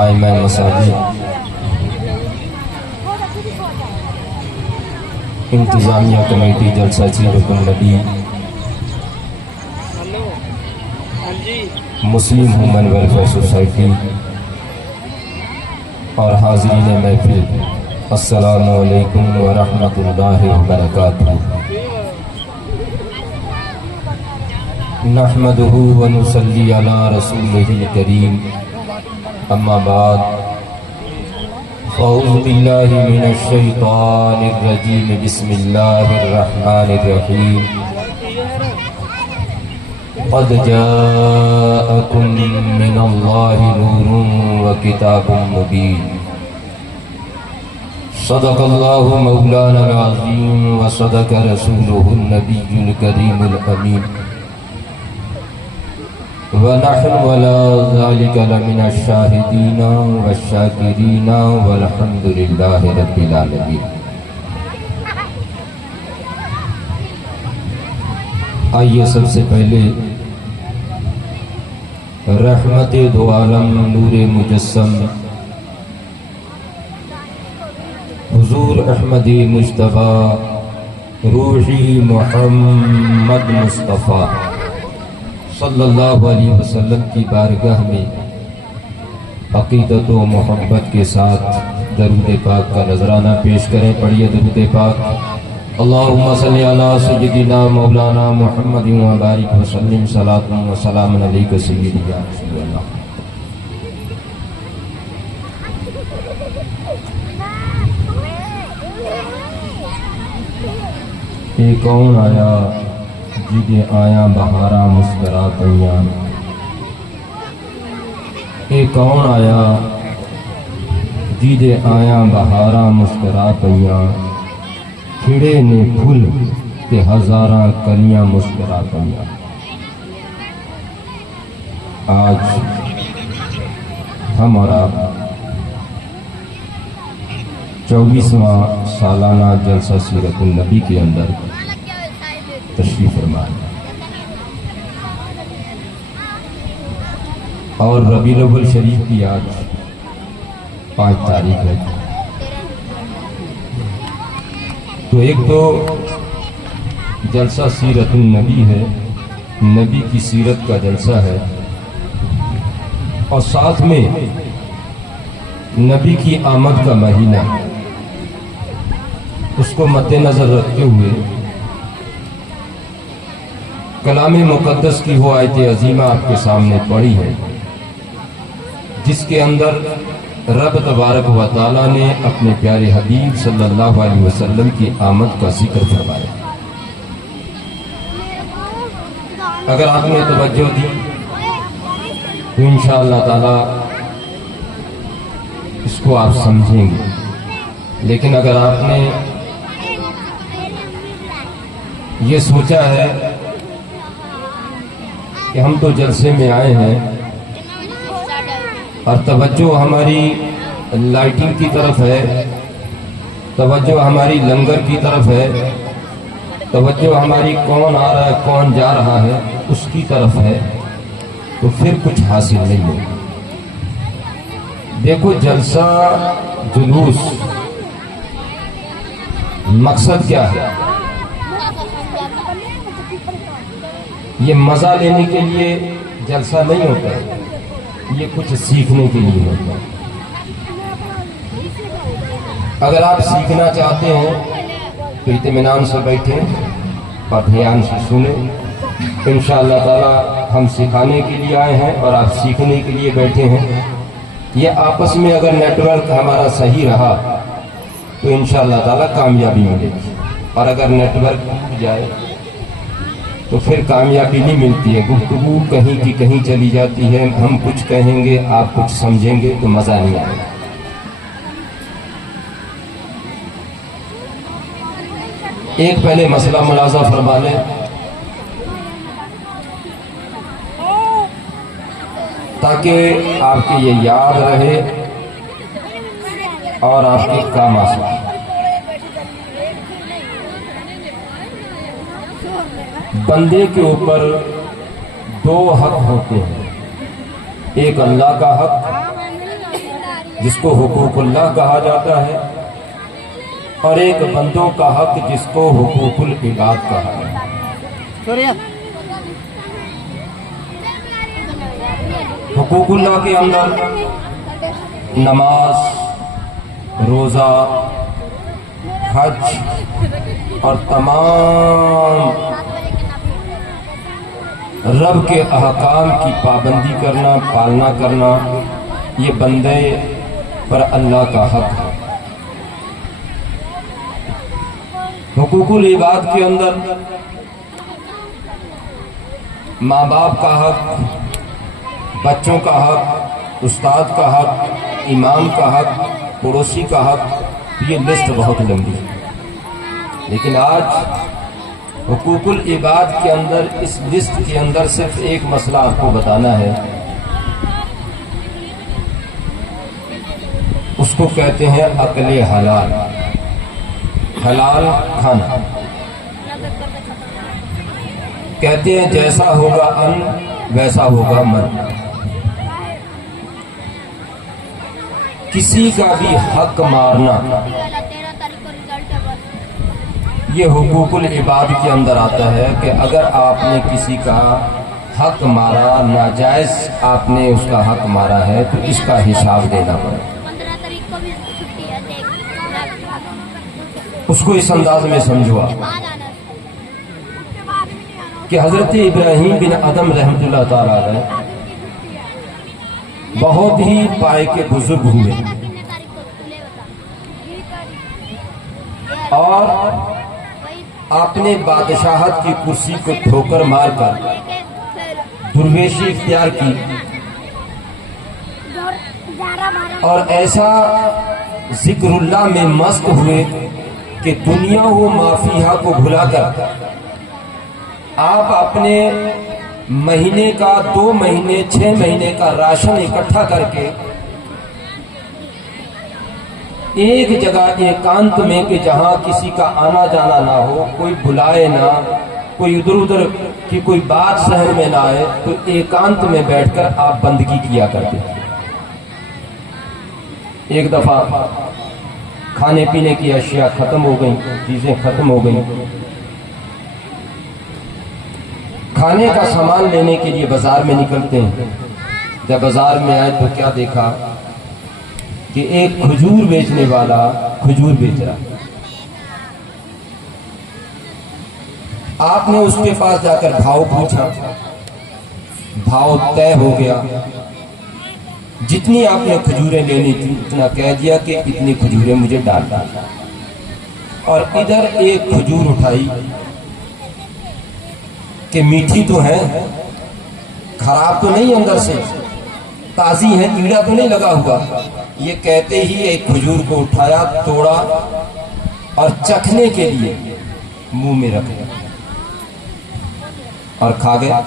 ائمہ مساجد، انتظامیہ کمیٹی جلسہ سیرت النبی، مسلم ہیومن ویلفیئر سوسائٹی اور حاضرین محفل، السلام علیکم ورحمۃ اللہ وبرکاتہ۔ نحمدہ ونصلی علی رسولہ الکریم، اما بعد، اعوذ باللہ من الشیطان الرجیم، بسم اللہ الرحمن الرحیم۔ قد جاءکم من اللہ نور وکتاب مبین، صدق اللہ مولانا العظیم وصدق رسولہ النبی الکریم الامین، ونحن ولا ذلك لمن الشاہدین والشاکرین والحمد للہ رب العالمین۔ آئیے سب سے پہلے رحمت دو عالم نور مجسم حضور احمد مجتبی روحی محمد مصطفیٰ صلی اللہ علیہ وسلم کی بارگاہ میں عقیدت و محبت کے ساتھ درود پاک کا نذرانہ پیش کریں۔ پڑھیے درود پاک۔ اللہم صلی علی سیدنا مولانا محمد وبارک وسلم، صلاۃ و سلام علیک سیدی یا رسول اللہ۔ اے کون آیا جدے آیا بہارا مسکرا پیاں، اے کون آیا جدے آیا بہارا مسکرا پیاں، کھڑے نے پھول تے ہزاراں کلیاں مسکرا پیاں۔ آج ہم اور آپ 24واں سالانہ جلسہ سیرت النبی کے اندر تشریف فرما اور ربیع الاول شریف کی آج 5 تاریخ ہے۔ تو ایک تو جلسہ سیرت النبی ہے، نبی کی سیرت کا جلسہ ہے، اور ساتھ میں نبی کی آمد کا مہینہ، اس کو مد نظر رکھتے ہوئے کلام مقدس کی وہ آیت عظیمہ آپ کے سامنے پڑھی ہے، جس کے اندر رب تبارک و تعالیٰ نے اپنے پیارے حبیب صلی اللہ علیہ وسلم کی آمد کا ذکر فرمایا۔ اگر آپ نے توجہ دی تو انشاءاللہ تعالیٰ اس کو آپ سمجھیں گے، لیکن اگر آپ نے یہ سوچا ہے کہ ہم تو جلسے میں آئے ہیں اور توجہ ہماری لائٹنگ کی طرف ہے، توجہ ہماری لنگر کی طرف ہے، توجہ ہماری کون آ رہا ہے کون جا رہا ہے اس کی طرف ہے، تو پھر کچھ حاصل نہیں ہوگا۔ دیکھو، جلسہ جلوس مقصد کیا ہے؟ یہ مزہ لینے کے لیے جلسہ نہیں ہوتا ہے، یہ کچھ سیکھنے کے لیے ہوتا ہے۔ اگر آپ سیکھنا چاہتے ہیں تو اطمینان سے بیٹھیں اور دھیان سے سنیں۔ انشاءاللہ تعالی ہم سکھانے کے لیے آئے ہیں اور آپ سیکھنے کے لیے بیٹھے ہیں۔ یہ آپس میں اگر نیٹ ورک ہمارا صحیح رہا تو انشاءاللہ تعالی کامیابی ملے گی، اور اگر نیٹ ورک ٹوٹ جائے تو پھر کامیابی نہیں ملتی ہے، گفتگو کہیں کی کہیں چلی جاتی ہے، ہم کچھ کہیں گے آپ کچھ سمجھیں گے تو مزہ نہیں آئے گا۔ ایک پہلے مسئلہ ملاحظہ فرما لیں تاکہ آپ کے یہ یاد رہے اور آپ کے کام آ سکے۔ بندے کے اوپر دو حق ہوتے ہیں، ایک اللہ کا حق جس کو حقوق اللہ کہا جاتا ہے، اور ایک بندوں کا حق جس کو حقوق العباد کہا ہے۔ حقوق اللہ کے اندر نماز، روزہ، حج اور تمام رب کے احکام کی پابندی کرنا، پالنا کرنا، یہ بندے پر اللہ کا حق ہے۔ حقوق العباد کے اندر ماں باپ کا حق، بچوں کا حق، استاد کا حق، امام کا حق، پڑوسی کا حق، یہ لسٹ بہت لمبی ہے، لیکن آج حقوق العباد کے اندر اس لسٹ کے اندر صرف ایک مسئلہ آپ کو بتانا ہے، اس کو کہتے ہیں اکل حلال، حلال کھانا۔ کہتے ہیں جیسا ہوگا ان ویسا ہوگا من، کسی کا بھی حق مارنا یہ حقوق العباد کے اندر آتا ہے کہ اگر آپ نے کسی کا حق مارا، ناجائز آپ نے اس کا حق مارا ہے تو اس کا حساب دینا پڑے۔ اس کو اس انداز میں سمجھوا کہ حضرت ابراہیم بن ادم رحمۃ اللہ تعالی علیہ بہت ہی پائے کے بزرگ ہوئے، اور آپ نے بادشاہت کی کرسی کو ٹھوکر مار کر درویشی اختیار کی، اور ایسا ذکر اللہ میں مست ہوئے کہ دنیا و مافیہا کو بھلا کر آپ اپنے مہینے کا، 2 مہینے 6 مہینے کا راشن اکٹھا کر کے ایک جگہ ایکانت میں کہ جہاں کسی کا آنا جانا نہ ہو، کوئی بلائے نہ، کوئی ادھر ادھر کی کوئی بات شہر میں نہ آئے، تو ایکانت میں بیٹھ کر آپ بندگی کیا کرتے۔ ایک دفعہ کھانے پینے کی اشیاء ختم ہو گئیں، چیزیں ختم ہو گئیں، کھانے کا سامان لینے کے لیے بازار میں نکلتے ہیں۔ جب بازار میں آئے تو کیا دیکھا کہ ایک کھجور بیچنے والا کھجور بیچ رہا۔ آپ نے اس کے پاس جا کر بھاؤ پوچھا، بھاؤ طے ہو گیا، جتنی آپ نے کھجوریں لینی تھی اتنا کہہ دیا کہ اتنی کھجوریں مجھے ڈال، اور ادھر ایک کھجور اٹھائی کہ میٹھی تو ہے، خراب تو نہیں، اندر سے تازی ہے، کیڑا تو نہیں لگا ہوا۔ یہ کہتے ہی ایک کھجور کو اٹھایا، توڑا اور چکھنے کے لیے منہ میں رکھا اور کھا گیا۔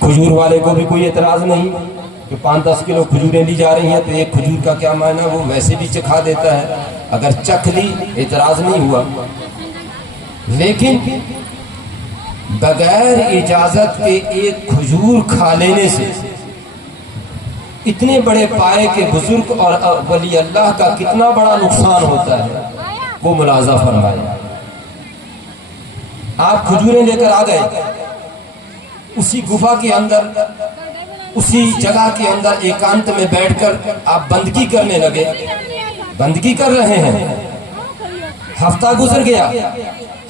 کھجور والے کو بھی کوئی اعتراض نہیں کہ 5-10 کلو کھجوریں لی جا رہی ہیں تو ایک کھجور کا کیا معنی، وہ ویسے بھی چکھا دیتا ہے، اگر چکھ لی اعتراض نہیں ہوا۔ لیکن بغیر اجازت کے ایک کھجور کھا لینے سے اتنے بڑے پائے کے بزرگ اور ولی اللہ کا کتنا بڑا نقصان ہوتا ہے، وہ ملاحظہ فرمائے۔ آپ کھجوریں لے کر آ گئے، اسی گفا کے اندر، اسی جگہ کے اندر ایکانت میں بیٹھ کر آپ بندگی کرنے لگے، بندگی کر رہے ہیں۔ ہفتہ گزر گیا،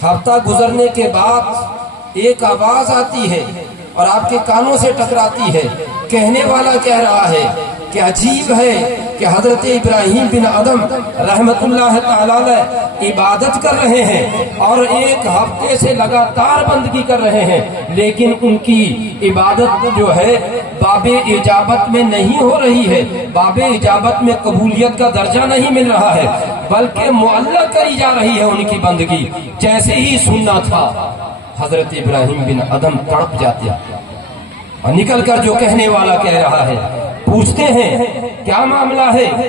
ہفتہ گزرنے کے بعد ایک آواز آتی ہے اور آپ کے کانوں سے ٹکراتی ہے۔ کہنے والا کہہ رہا ہے کہ عجیب ہے کہ حضرت ابراہیم بن ادم رحمت اللہ تعالی عبادت کر رہے ہیں اور ایک ہفتے سے لگاتار بندگی کر رہے ہیں، لیکن ان کی عبادت جو ہے باب اجابت میں نہیں ہو رہی ہے، باب اجابت میں قبولیت کا درجہ نہیں مل رہا ہے، بلکہ معلق کری جا رہی ہے ان کی بندگی۔ جیسے ہی سننا تھا حضرت ابراہیم بن ادم تڑپ جاتے ہیں اور نکل کر جو کہنے والا کہہ رہا ہے پوچھتے ہیں کیا معاملہ ہے؟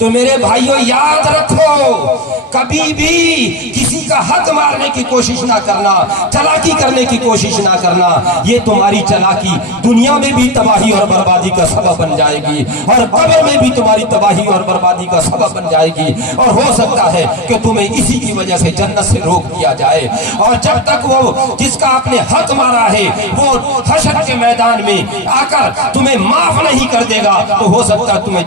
تو میرے بھائیوں یاد رکھو، کبھی بھی کسی کا حق مارنے کی کوشش نہ کرنا، چلاکی کرنے کی کوشش نہ کرنا، یہ تمہاری چلاکی دنیا میں بھی تباہی اور بربادی کا سبب بن جائے گی، اور قبر میں بھی تمہاری تباہی اور بربادی کا سبب بن جائے گی، اور ہو سکتا ہے کہ تمہیں اسی کی وجہ سے جنت سے روک دیا جائے۔ اور جب تک وہ جس کا آپ نے حق مارا ہے وہ حشر کے میدان میں آ کر تمہیں معاف نہیں کر دے گا تو ہو سکتا ہے تمہیں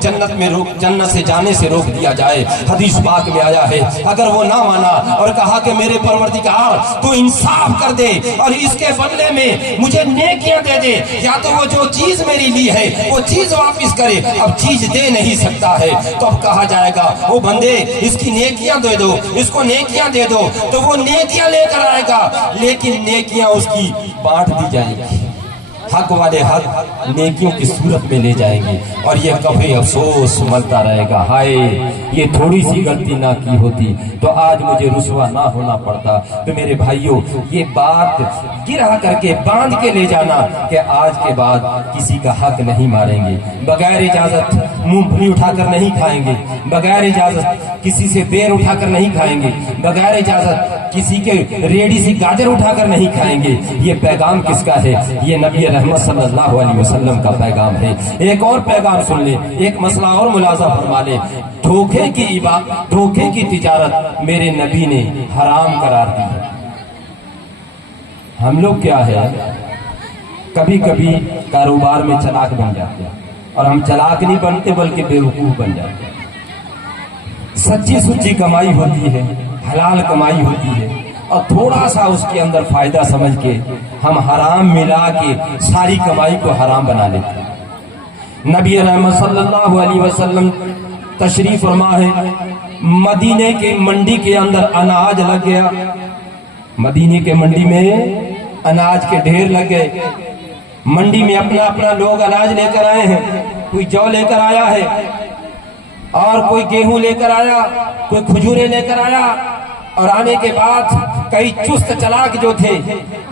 جنت سے جانے سے روک دیا جائے۔ حدیث پاک میں آیا ہے اگر وہ نہ مانا اور کہا کہ میرے پروردگار تو انصاف کر دے اور اس کے بدلے میں مجھے نیکیاں دے دے، یا تو وہ جو چیز میری لی ہے وہ چیز واپس کرے، اب چیز دے نہیں سکتا ہے تو اب کہا جائے گا وہ بندے اس کی نیکیاں دے دو، اس کو نیکیاں دے دو، تو وہ نیکیاں لے کر آئے گا، لیکن نیکیاں اس کی بانٹ دی جائیں گی، حق والے حق نیکیوں کی صورت میں لے جائیں گے، اور یہ کبھی افسوس ملتا رہے گا، ہائے یہ تھوڑی سی غلطی نہ کی ہوتی تو آج مجھے رسوا نہ ہونا پڑتا۔ تو میرے بھائیوں یہ بات گرا کر کے باندھ کے لے جانا کہ آج کے بعد کسی کا حق نہیں ماریں گے، بغیر اجازت مونگ پھلی اٹھا کر نہیں کھائیں گے، بغیر اجازت کسی سے بیر اٹھا کر نہیں کھائیں گے، بغیر اجازت کسی کے ریڑھی سے گاجر اٹھا کر نہیں کھائیں گے۔ یہ پیغام کس کا ہے؟ یہ نبی رحمت صلی اللہ علیہ وسلم کا پیغام ہے۔ ایک اور پیغام سن لے، ایک مسئلہ اور ملاحظہ فرما لے، دھوکے کی تجارت میرے نبی نے حرام قرار دی ہے۔ ہم لوگ کیا ہے کبھی کبھی کاروبار میں چلاک بن جاتے ہیں، اور ہم چلاک نہیں بنتے بلکہ بیوقوف بن جاتے ہیں۔ سچی سچی کمائی ہوتی ہے، حلال کمائی ہوتی ہے، اور تھوڑا سا اس کے اندر فائدہ سمجھ کے ہم حرام ملا کے ساری کمائی کو حرام بنا لیتے ہیں۔ نبی رحمت صلی اللہ علیہ وسلم تشریف فرما ہے، مدینے کے منڈی کے اندر اناج لگ گیا، مدینے کے منڈی میں اناج کے ڈھیر لگ گئے، منڈی میں اپنا اپنا لوگ اناج لے کر آئے ہیں، کوئی جو لے کر آیا ہے، اور کوئی گیہوں لے کر آیا، کوئی کھجورے لے کر آیا، اور آنے کے بعد کئی چست چلاک جو تھے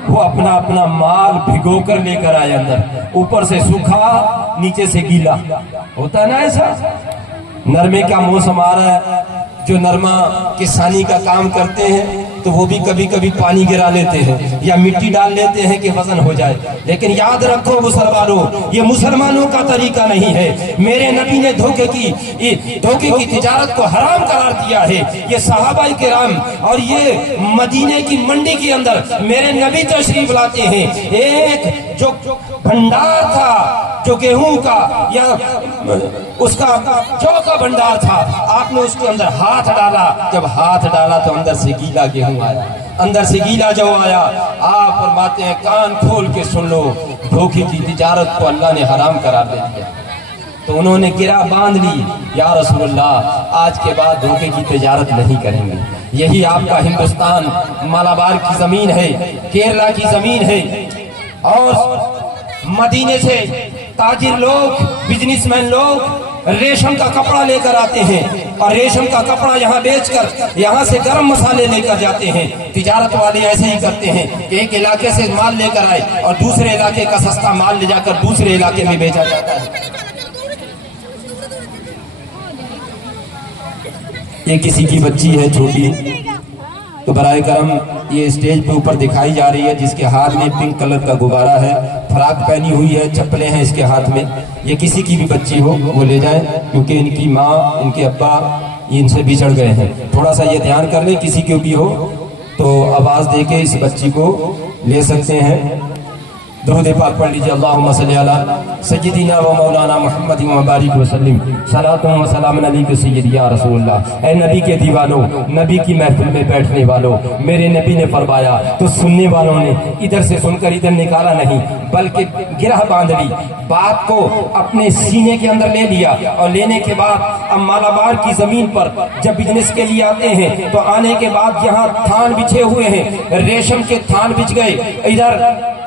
وہ اپنا اپنا مال بھگو کر لے کر آئے اندر، اوپر سے سوکھا نیچے سے گیلا، ہوتا نا ایسا۔ نرمے کا موسم آ رہا ہے، جو نرما کسانی کا کام کرتے ہیں تو وہ بھی کبھی کبھی پانی گرا لیتے ہیں یا مٹی ڈال لیتے ہیں کہ وزن ہو جائے، لیکن یاد رکھو مسلمانوں یہ مسلمانوں کا طریقہ نہیں ہے۔ میرے نبی نے دھوکے کی تجارت کو حرام قرار دیا ہے۔ یہ صحابہ کرام اور یہ مدینے کی منڈی کے اندر میرے نبی تشریف لاتے ہیں، ایک جو بھنڈار تھا جو گیہوں کا یا اس کا جو کا بھنڈار تھا، آپ نے اس کے اندر ہاتھ ڈالا، جب ہاتھ ڈالا تو اندر سے گیلا گیہوں آیا، اندر سے گیلا جو آیا۔ آپ فرماتے ہیں کان کھول کے سن لو، دھوکے کی تجارت کو اللہ نے حرام قرار دے دیا۔ تو انہوں نے گرہ باندھ لی، یا رسول اللہ آج کے بعد دھوکے کی تجارت نہیں کریں گے۔ یہی آپ کا ہندوستان مالابار کی زمین ہے، کیرلا کی زمین ہے، اور مدینے سے تاجر لوگ، بزنس مین لوگ ریشم کا کپڑا لے کر آتے ہیں، اور ریشم کا کپڑا یہاں بیچ کر یہاں سے گرم مسالے لے کر جاتے ہیں۔ تجارت والے ایسے ہی کرتے ہیں کہ ایک علاقے سے مال لے کر آئے اور دوسرے علاقے کا سستا مال لے جا کر دوسرے علاقے میں بیچا جاتا ہے۔ یہ کسی کی بچی ہے چھوٹی، تو برائے کرم یہ اسٹیج پہ اوپر دکھائی جا رہی ہے، جس کے ہاتھ میں پنک کلر کا غبارہ ہے، فراک پہنی ہوئی ہے، چپلیں ہیں اس کے ہاتھ میں۔ یہ کسی کی بھی بچی ہو وہ لے جائیں، کیونکہ ان کی ماں ان کے ابا ان سے بچڑ گئے ہیں۔ تھوڑا سا یہ دھیان کر لیں، کسی کی بھی ہو تو آواز دے کے اس بچی کو لے سکتے ہیں۔ درود پاک پڑھ لیجیے، اللہم صلی علی سیدنا و مولانا محمد و بارک وسلم، صلاۃ و سلام علیک سیدی یا رسول اللہ۔ اے نبی کے دیوانوں، نبی کی محفل میں بیٹھنے والوں، میرے نبی نے فرمایا تو سننے والوں نے ادھر سے سن کر ادھر نکالا نہیں، بلکہ گرہ باندھ لی، بات کو اپنے سینے کے اندر لے لیا، اور لینے کے بعد اب مالابار کی زمین پر جب بزنس کے لیے آتے ہیں تو آنے کے بعد یہاں تھان بچھے ہوئے ہیں، ریشم کے تھان بچھ گئے، ادھر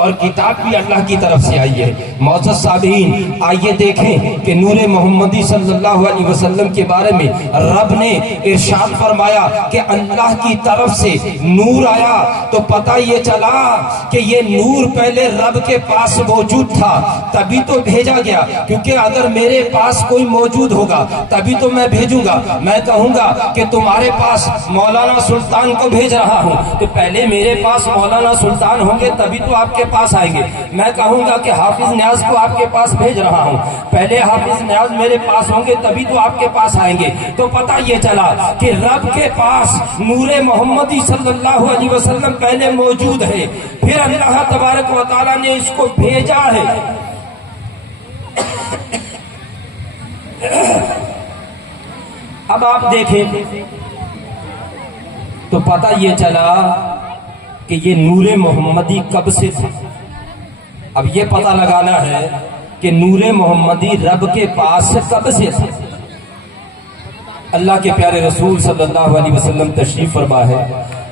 اور کتاب بھی اللہ کی طرف سے آئی ہے۔ معزز سامعین، آئیے دیکھیں کہ نور محمدی صلی اللہ علیہ وسلم کے بارے میں رب نے ارشاد فرمایا کہ اللہ کی طرف سے نور آیا تو پتہ یہ چلا کہ یہ نور پہلے رب کے پاس موجود تھا تبھی تو بھیجا گیا، کیونکہ اگر میرے پاس کوئی موجود ہوگا تبھی تو میں بھیجوں گا۔ میں کہوں گا کہ تمہارے پاس مولانا سلطان کو بھیج رہا ہوں تو پہلے میرے پاس مولانا سلطان ہوں گے تبھی تو آپ کے پاس آئیں گے۔ میں کہوں گا کہ حافظ نیاز کو آپ کے پاس بھیج رہا ہوں، پہلے حافظ نیاز میرے پاس ہوں گے تبھی تو آپ کے پاس آئیں گے۔ تو پتہ یہ چلا کہ رب کے پاس نور محمدی صلی اللہ علیہ وسلم پہلے موجود ہے، پھر اللہ تبارک و تعالیٰ نے اس کو بھیجا ہے۔ اب آپ دیکھیں تو پتہ یہ چلا کہ یہ نور محمدی کب سے تھا۔ اب یہ پتہ لگانا ہے کہ نور محمدی رب کے پاس کب سے تھا۔ اللہ کے پیارے رسول صلی اللہ علیہ وسلم تشریف فرما ہے۔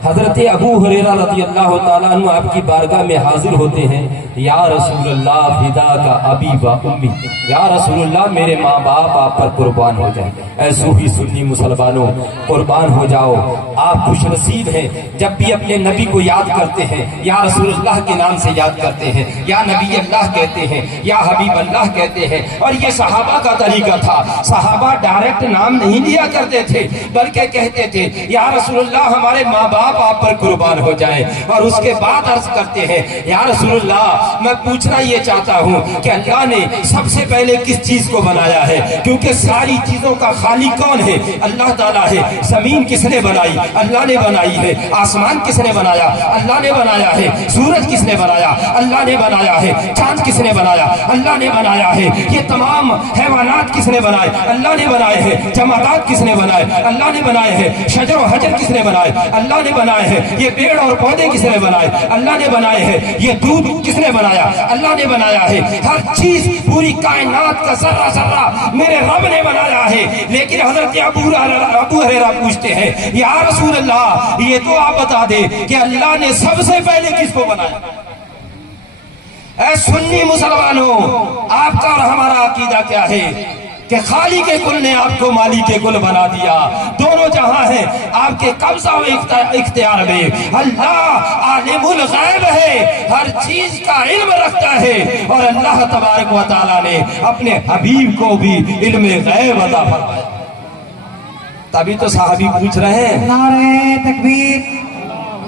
حضرت ابو ہریرہ رضی اللہ تعالیٰ عنہ آپ کی بارگاہ میں حاضر ہوتے ہیں۔ یا رسول اللہ فدا کا ابی و امی، یا رسول اللہ میرے ماں باپ آپ پر قربان ہو جائیں۔ اے صوفی سنی مسلمانوں قربان ہو جاؤ، آپ خوش نصیب ہیں جب بھی اپنے نبی کو یاد کرتے ہیں، یا رسول اللہ کے نام سے یاد کرتے ہیں، یا نبی اللہ کہتے ہیں، یا حبیب اللہ کہتے ہیں۔ اور یہ صحابہ کا طریقہ تھا، صحابہ ڈائریکٹ نام نہیں لیا کرتے تھے بلکہ کہتے تھے یا رسول اللہ ہمارے ماں باپ آپ پر قربان ہو جائیں، اور اس کے بعد عرض کرتے ہیں یا رسول اللہ میں پوچھنا یہ چاہتا ہوں کہ اللہ نے سب سے پہلے کس چیز کو بنایا ہے، کیونکہ ساری چیزوں کا خالق کون ہے؟ اللہ تعالیٰ ہے۔ زمین کس نے بنائی؟ اللہ نے بنائی ہے۔ آسمان کس نے بنایا؟ اللہ نے بنایا ہے۔ سورج کس نے بنایا؟ اللہ نے بنایا ہے۔ چاند کس نے بنایا؟ اللہ نے بنایا ہے۔ یہ تمام حیوانات کس نے بنائے؟ اللہ نے بنائے ہیں۔ جمادات کس نے بنائے؟ اللہ نے بنائے ہیں۔ شجر و حجر کس نے بنائے؟ اللہ نے بنائے ہیں۔ یہ پیڑ اور پودے کس نے بنائے؟ اللہ نے بنائے ہیں۔ یہ دودھ کس نے بنایا؟ اللہ نے بنایا ہے۔ ہر چیز پوری کائنات کا ذرہ ذرہ میرے رب نے بنایا ہے۔ لیکن حضرت ابو ہریرہ پوچھتے ہیں یا رسول اللہ یہ تو آپ بتا دیں کہ اللہ نے سب سے پہلے کس کو بنایا؟ اے سنی مسلمانوں، آپ کا اور ہمارا عقیدہ کیا ہے کہ خالق کل نے آپ کو مالک کل بنا دیا۔ دونوں جہاں ہیں آپ کے قبضہ و اختیار میں۔ اللہ عالم الغیب ہے، ہر چیز کا علم رکھتا ہے، اور اللہ تبارک و تعالیٰ نے اپنے حبیب کو بھی علم غیب عطا فرمایا۔ تبھی تو صحابی پوچھ رہے ہیں نعرہ تکبیر،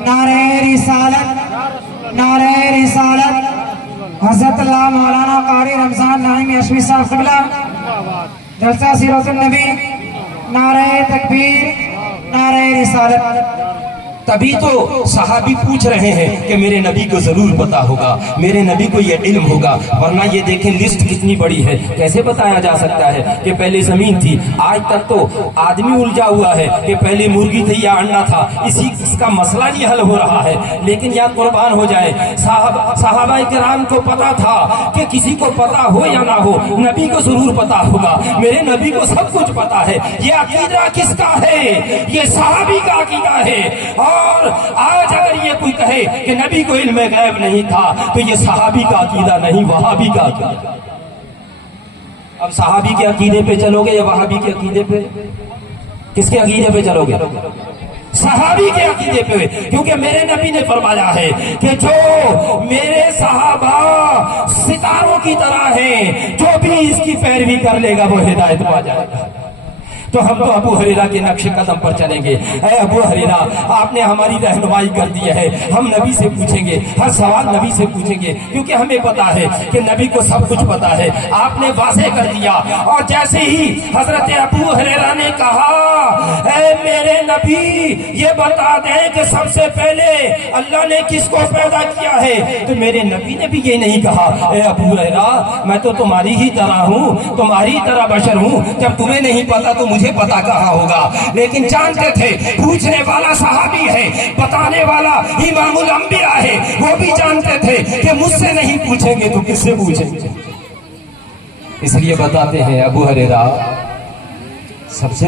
نعرہ رسالت، نعرہ رسالت۔ حضرت اللہ مولانا قاری رمضان نعیمی اشمی صاحب قبلہ جلسہ سیرت النبی، نعرہ تکبیر، نعرہ رسالت۔ تبھی تو صحابی پوچھ رہے ہیں کہ میرے نبی کو ضرور پتا ہوگا، میرے نبی کو یہ علم ہوگا، ورنہ یہ دیکھیں لسٹ کتنی بڑی ہے، کیسے بتایا جا سکتا ہے کہ پہلے زمین تھی؟ آج تک تو آدمی الجھا ہوا ہے کہ پہلے مرغی تھی یا انڈا تھا، اس کا مسئلہ نہیں حل ہو رہا ہے۔ لیکن یا قربان ہو جائے، صحابہ کرام کو پتا تھا کہ کسی کو پتا ہو یا نہ ہو نبی کو ضرور پتا ہوگا، میرے نبی کو سب کچھ پتا ہے۔ یہ عقیدہ کس کا ہے؟ یہ صحابی کا عقیدہ ہے۔ اور آج اگر یہ کوئی کہے کہ نبی کو علم غیب نہیں تھا تو یہ صحابی کا عقیدہ نہیں، وہابی کا عقیدہ۔ اب صحابی کے عقیدے پہ چلو گے یا وہابی کے عقیدے پہ؟ کس کے عقیدے پہ چلو گے؟ صحابی کے عقیدے پہ، کیونکہ میرے نبی نے فرمایا ہے کہ جو میرے صحابہ ستاروں کی طرح ہیں، جو بھی اس کی پیروی کر لے گا وہ ہدایت پا جائے گا۔ تو ہم تو ابو ہریرہ کے نقش قدم پر چلیں گے۔ اے ابو ہریرہ آپ نے ہماری رہنمائی کر دی ہے، ہم نبی سے پوچھیں گے، ہر سوال نبی سے پوچھیں گے، کیونکہ ہمیں پتا ہے کہ نبی کو سب کچھ پتا ہے۔ آپ نے واضح کر دیا، اور جیسے ہی حضرت ابو ہریرہ نے کہا اے میرے نبی یہ بتا دیں کہ سب سے پہلے اللہ نے کس کو پیدا کیا ہے، تو میرے نبی نے بھی یہ نہیں کہا اے ابو ہریرہ میں تو تمہاری ہی طرح ہوں، تمہاری طرح بشر ہوں، جب تمہیں نہیں پتا تو مجھے پتا کہاں ہوگا۔ لیکن جانتے تھے پوچھنے والا صحابی ہے، بتانے والا امام الانبیاء ہے، وہ بھی جانتے تھے کہ مجھ سے نہیں پوچھیں گے تو کس سے پوچھیں گے۔ اس لیے بتاتے ہیں ابو ہریرہ سب سے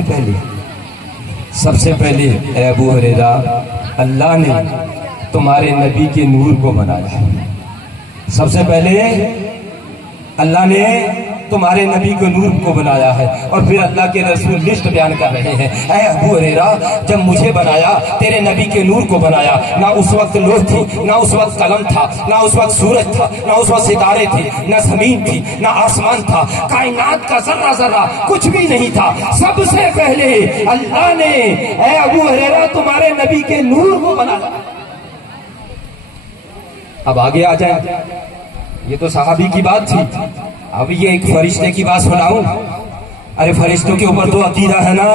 پہلے اے ابو ہریرہ اللہ نے تمہارے نبی کے نور کو بنایا، سب سے پہلے اللہ نے تمہارے نبی کو نور کو بنایا ہے، اور پھر اللہ کے رسول لسٹ بیان کر رہے ہیں، اے ابو ہریرہ جب مجھے بنایا تیرے نبی کے نور کو بنایا، نہ اس وقت لوح تھی، نہ اس وقت قلم تھا، نہ اس وقت سورج تھا، نہ اس وقت ستارے تھے، نہ زمین تھی، نہ آسمان تھا، کائنات کا ذرہ ذرہ کچھ بھی نہیں تھا، سب سے پہلے اللہ نے اے ابو ہریرہ تمہارے نبی کے نور کو بنایا۔ اب آگے آ جائیں، یہ تو صحابی کی بات تھی، اب یہ ایک فرشتے کی بات سناؤں۔ ارے فرشتوں کے اوپر تو عقیدہ ہے نا،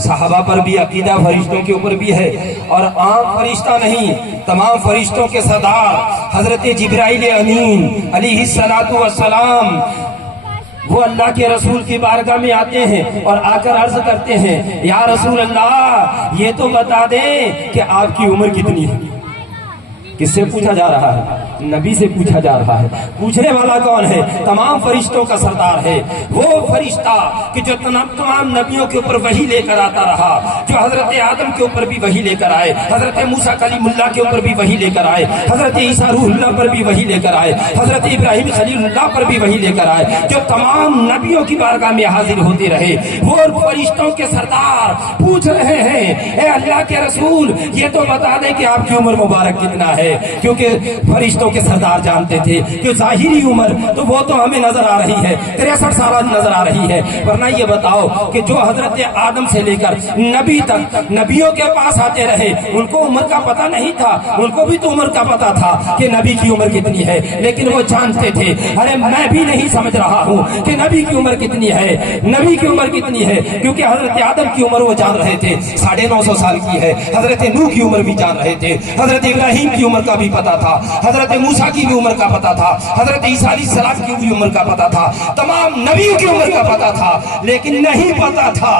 صحابہ پر بھی عقیدہ فرشتوں کے اوپر بھی ہے، اور عام فرشتہ نہیں، تمام فرشتوں کے سردار حضرت جبرائیل امین علیہ السلام وہ اللہ کے رسول کی بارگاہ میں آتے ہیں اور آ کر عرض کرتے ہیں، یا رسول اللہ یہ تو بتا دیں کہ آپ کی عمر کتنی ہے۔ کس سے پوچھا جا رہا ہے؟ نبی سے پوچھا جا رہا ہے۔ پوچھنے والا کون ہے؟ تمام فرشتوں کا سردار ہے، وہ فرشتہ کہ جو تمام نبیوں کے اوپر وحی لے کر آتا رہا، جو حضرت آدم کے اوپر بھی وحی لے کر آئے، حضرت موسیٰ کلیم اللہ کے اوپر بھی وحی لے کر آئے، حضرت عیسیٰ روح اللہ پر بھی وحی لے کر آئے، حضرت ابراہیم خلیل اللہ پر بھی وحی لے کر آئے، جو تمام نبیوں کی بارگاہ میں حاضر ہوتے رہے، وہ فرشتوں کے سردار پوچھ رہے ہیں، اے اللہ کے رسول یہ تو بتا دیں کہ آپ کی عمر مبارک کتنا ہے، کیونکہ فرشتوں کے سردار جانتے تھے کہ ظاہری عمر تو وہ تو ہمیں نظر آ رہی ہے 63 سال نظر آ رہی ہے، ورنہ یہ بتاؤ کہ جو حضرت آدم سے لے کر نبی تک نبیوں کے پاس آتے رہے ان کو عمر کا پتہ نہیں تھا، ان کو بھی تو عمر کا پتہ تھا کہ نبی کی عمر کتنی ہے، لیکن وہ جانتے تھے ارے میں بھی نہیں سمجھ رہا ہوں کہ نبی کی عمر کتنی ہے، نبی کی عمر کتنی ہے، کیونکہ حضرت آدم کی عمر وہ جان رہے تھے 950 سال کی ہے، حضرت نوح کی عمر بھی جان رہے تھے، حضرت ابراہیم کی عمر کا بھی پتا تھا، حضرت موسیٰ کی بھی عمر کا پتا تھا، حضرت عیسیٰ علیہ السلام کی بھی عمر کا پتا تھا، تمام نبیوں کی عمر کا پتا تھا، لیکن نہیں پتا تھا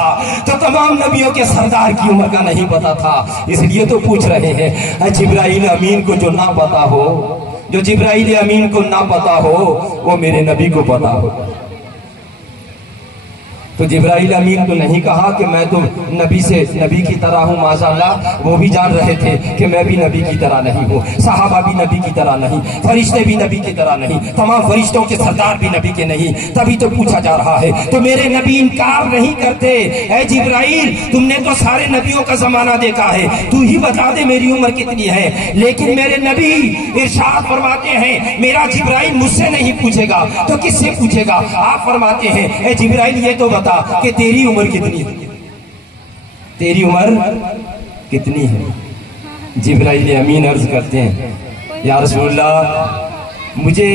تو تمام نبیوں کے سردار کی عمر کا نہیں پتا تھا، اس لیے تو پوچھ رہے ہیں جبرائیل امین کو جو نہ پتا ہو، جو جبرائیل امین کو نہ پتا ہو وہ میرے نبی کو پتا ہو۔ تو جبرائیل امین تو نہیں کہا کہ میں تو نبی کی طرح ہوں، معاذ اللہ وہ بھی جان رہے تھے کہ میں بھی نبی کی طرح نہیں ہوں، صحابہ بھی نبی کی طرح نہیں، فرشتے بھی نبی کی طرح نہیں، تمام فرشتوں کے سردار بھی نبی کے نہیں، تبھی تو پوچھا جا رہا ہے۔ تو میرے نبی انکار نہیں کرتے، اے جبرائیل تم نے تو سارے نبیوں کا زمانہ دیکھا ہے، تو ہی بتا دے میری عمر کتنی ہے، لیکن میرے نبی ارشاد فرماتے ہیں میرا جبرائیل مجھ سے نہیں پوچھے گا تو کس سے پوچھے گا؟ آپ فرماتے ہیں اے جبرائیل یہ تو کہ تیری عمر کتنی ہے، تیری عمر کتنی ہے؟ جبرائیل امین عرض کرتے ہیں یا رسول اللہ مجھے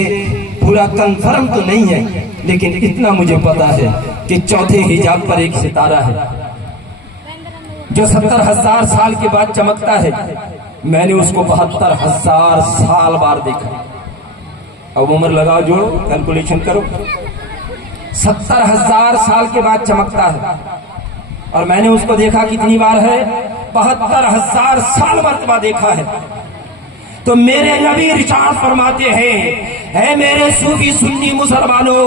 پورا کنفرم تو نہیں ہے، لیکن اتنا مجھے پتا ہے کہ چوتھے حجاب پر ایک ستارہ ہے جو 70,000 سال کے بعد چمکتا ہے، میں نے اس کو 72,000 سال بار دیکھا۔ اب عمر لگا جوڑو کیلکولیشن کرو، 70,000 سال کے بعد چمکتا ہے، اور میں نے اس کو دیکھا کتنی بار ہے؟ 72,000 سال مرتبہ دیکھا ہے۔ تو میرے نبی ارشاد فرماتے ہیں اے میرے صوفی سنی مسلمانوں،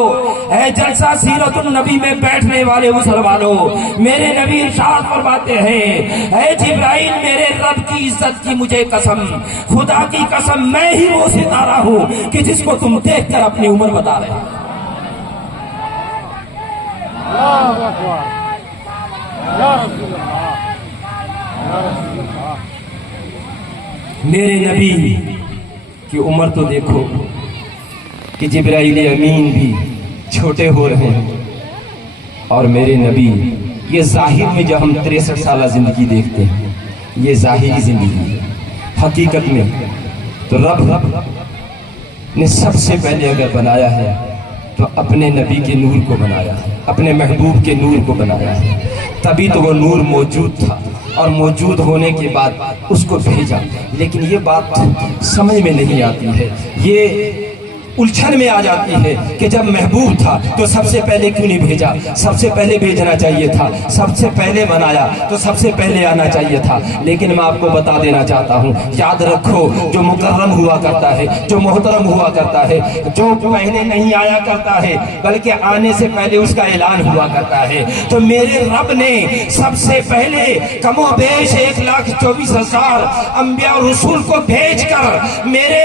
اے جلسہ سیرت النبی میں بیٹھنے والے مسلمانوں، میرے نبی ارشاد فرماتے ہیں اے جبرائیل میرے رب کی عزت کی مجھے قسم، خدا کی قسم میں ہی وہ ستارہ ہوں کہ جس کو تم دیکھ کر اپنی عمر بتا رہے ہیں۔ میرے نبی کی عمر تو دیکھو کہ جبرائیل امین بھی چھوٹے ہو رہے ہیں، اور میرے نبی یہ ظاہر میں جب ہم 63 سالہ زندگی دیکھتے ہیں یہ ظاہری زندگی ہے، حقیقت میں تو رب نے سب سے پہلے اگر بنایا ہے تو اپنے نبی کے نور کو بنایا ہے، اپنے محبوب کے نور کو بنایا ہے، تبھی تو وہ نور موجود تھا، اور موجود ہونے کے بعد اس کو بھیجا۔ لیکن یہ بات سمجھ میں نہیں آتی ہے، یہ الجھن میں آ جاتی ہے کہ جب محبوب تھا تو سب سے پہلے کیوں نہیں بھیجا؟ سب سے پہلے بھیجنا چاہیے تھا، سب سے پہلے بنایا تو سب سے پہلے آنا چاہیے تھا۔ لیکن میں آپ کو بتا دینا چاہتا ہوں، یاد رکھو جو مکرم ہوا کرتا ہے، جو محترم ہوا کرتا ہے، جو پہلے نہیں آیا کرتا ہے بلکہ آنے سے پہلے اس کا اعلان ہوا کرتا ہے، تو میرے رب نے سب سے پہلے کم و بیش 1,24,000 انبیاء اور رسول کو بھیج کر میرے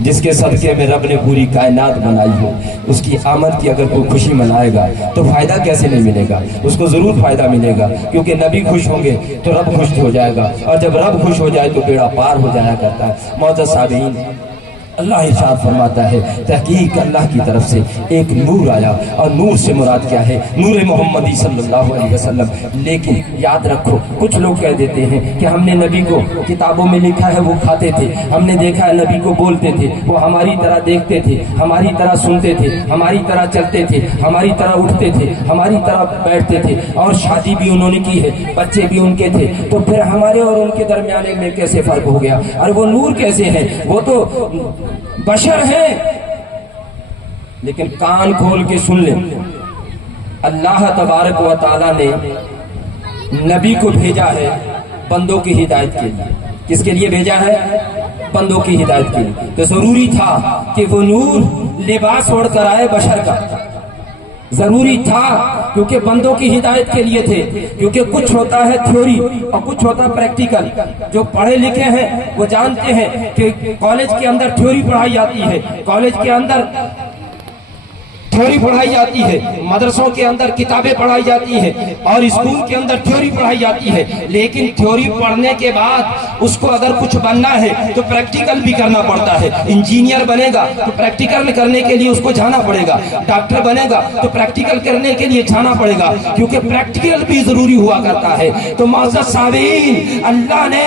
جس کے صدقے میں رب نے پوری کائنات بنائی ہو، اس کی آمد کی اگر کوئی خوشی منائے گا تو فائدہ کیسے نہیں ملے گا؟ اس کو ضرور فائدہ ملے گا، کیونکہ نبی خوش ہوں گے تو رب خوش ہو جائے گا، اور جب رب خوش ہو جائے تو بیڑا پار ہو جایا کرتا ہے۔ معزز سامعین، اللہ ارشاد فرماتا ہے تحقیق اللہ کی طرف سے ایک نور آیا، اور نور سے مراد کیا ہے؟ نور محمدی صلی اللہ علیہ وسلم۔ لیکن یاد رکھو، کچھ لوگ کہہ دیتے ہیں کہ ہم نے نبی کو کتابوں میں لکھا ہے وہ کھاتے تھے، ہم نے دیکھا ہے نبی کو بولتے تھے، وہ ہماری طرح دیکھتے تھے، ہماری طرح سنتے تھے، ہماری طرح چلتے تھے، ہماری طرح اٹھتے تھے، ہماری طرح بیٹھتے تھے، اور شادی بھی انہوں نے کی ہے، بچے بھی ان کے تھے، تو پھر ہمارے اور ان کے درمیانے میں کیسے فرق ہو گیا؟ اور وہ نور کیسے ہے؟ وہ تو بشر ہے۔ لیکن کان کھول کے سن لیں، اللہ تبارک و تعالی نے نبی کو بھیجا ہے بندوں کی ہدایت کے لیے۔ کس کے لیے بھیجا ہے؟ بندوں کی ہدایت کے لیے۔ تو ضروری تھا کہ وہ نور لباس اوڑھ کر آئے بشر کا، ضروری تھا، کیونکہ بندوں کی ہدایت کے لیے تھے۔ کیونکہ کچھ ہوتا ہے تھیوری اور کچھ ہوتا ہے پریکٹیکل۔ جو پڑھے لکھے ہیں وہ جانتے ہیں کہ کالج کے اندر تھیوری پڑھائی جاتی ہے، کالج کے اندر تھیوری پڑھائی جاتی ہے، مدرسوں کے اندر کتابیں پڑھائی جاتی ہیں، اور اسکول کے اندر تھیوری پڑھائی جاتی ہے۔ لیکن تھیوری پڑھنے کے بعد اس کو اگر کچھ بننا ہے تو پریکٹیکل بھی کرنا پڑتا ہے۔ انجینئر بنے گا تو پریکٹیکل کرنے کے لیے اس کو جانا پڑے گا، ڈاکٹر بنے گا تو پریکٹیکل کرنے کے لیے جانا پڑے گا، کیونکہ پریکٹیکل بھی ضروری ہوا کرتا ہے۔ تو معزز سامعین، اللہ نے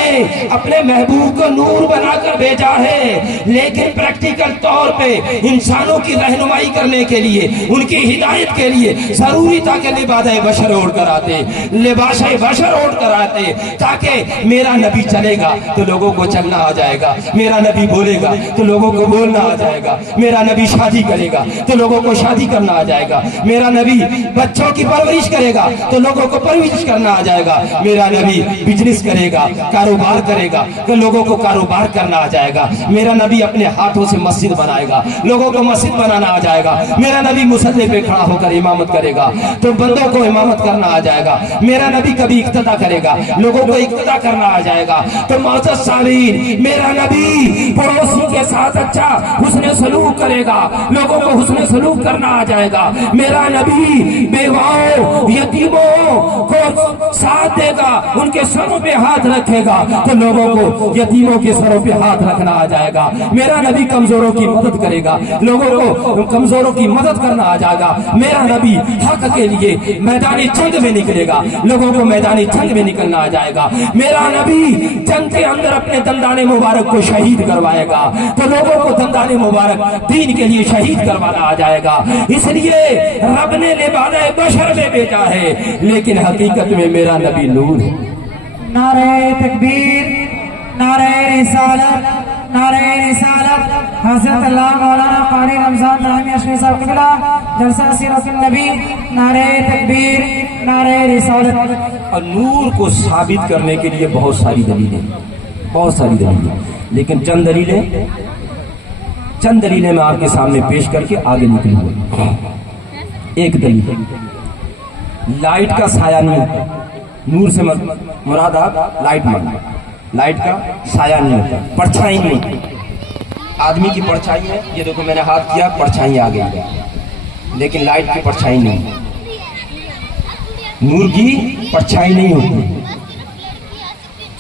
اپنے محبوب کو نور بنا کر بھیجا ہے، لیکن پریکٹیکل طور پہ انسانوں کی رہنمائی کرنے کے لیے، ان کی ہدایت کے لیے ضروری تھا کہ لباس بشر اوڑھ کر آتے، لباس بشر اوڑھ کر آتے، تاکہ میرا نبی چلے گا تو لوگوں کو چلنا آ جائے گا، میرا نبی بولے گا تو لوگوں کو بولنا آ جائے گا، میرا نبی شادی کرے گا تو لوگوں کو شادی کرنا آ جائے گا، میرا نبی بچوں کی پرورش کرے گا تو لوگوں کو پرورش کرنا آ جائے گا، میرا نبی بزنس کرے گا، کاروبار کرے گا تو لوگوں کو کاروبار کرنا آ جائے گا، میرا نبی اپنے ہاتھوں سے مسجد بنائے گا، لوگوں کو مسجد بنانا آ جائے گا، میرا نبی مصلی پہ کھڑا ہو کر امامت کرے گا تو بندوں کو امامت کرنا آ جائے گا، میرا نبی کبھی اقتدا کرے گا، لوگوں کو اقتدا کرنا آ جائے گا۔ تو معزز سامعین، میرا نبی پڑوسی کے ساتھ اچھا حسن سلوک کرے گا، لوگوں کو حسن سلوک کرنا آ جائے گا، میرا نبی بیواؤں یتیموں کو ساتھ دے گا، ان کے سروں پہ ہاتھ رکھے گا تو لوگوں کو یتیموں کے سروں پہ ہاتھ رکھنا آ جائے گا، میرا نبی کمزوروں کی مدد کرے گا، لوگوں کو کمزوروں کی مدد کرنا آ جائے گا، میرا نبی حق کے لیے میدانی جنگ میں نکلے گا، لوگوں کو میدانی جنگ میں نکلنا آ جائے گا، میرا نبی جنگ کے اندر اپنے دندان مبارک کو شہید کروائے گا تو لوگوں کو دندان مبارک دین کے لیے شہید کروانا آ جائے گا۔ اس لیے رب نے لباس بشر میں بھیجا ہے، لیکن حقیقت میں میرا نبی نور ہے۔ نعرہ تکبیر، نعرہ رسالت، نعرہ رسالت۔ حضرت اللہ مولانا قاری رمضان نعیمی اشرفی صاحب قبلہ، جلسہ سیرت النبی، نعرہ تکبیر، نعرہ رسالت۔ اور نور کو ثابت کرنے کے لیے بہت ساری دلیلیں، بہت ساری دلیلیں، لیکن چند دلیلیں میں آپ کے سامنے پیش کر کے آگے نکلوں گا۔ ایک دلیل، لائٹ کا سایہ نہیں ہوتا، نور سے مراد آپ لائٹ مان، لائٹ کا سایہ نہیں ہوتا، پرچھائی نہیں، آدمی کی پرچھائی ہے، یہ دیکھو میں نے ہاتھ کیا پرچھائی آ گئی ہے، لیکن لائٹ کی پرچھائی نہیں، نور کی پرچھائی نہیں ہوتی۔